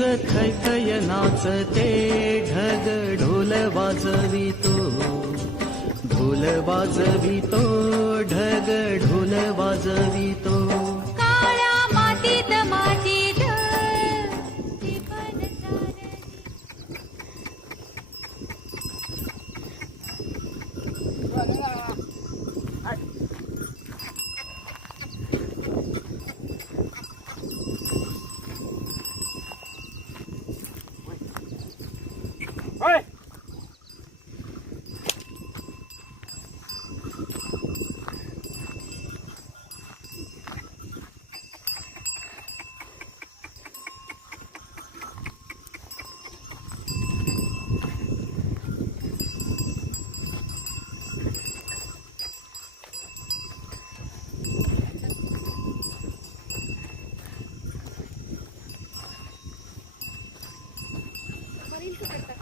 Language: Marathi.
खैखय नाचते ढग ढोल वाजवितो ढोल वाजवितो ढग ढोल वाजवितो काळ्या मातीत मातीत करतात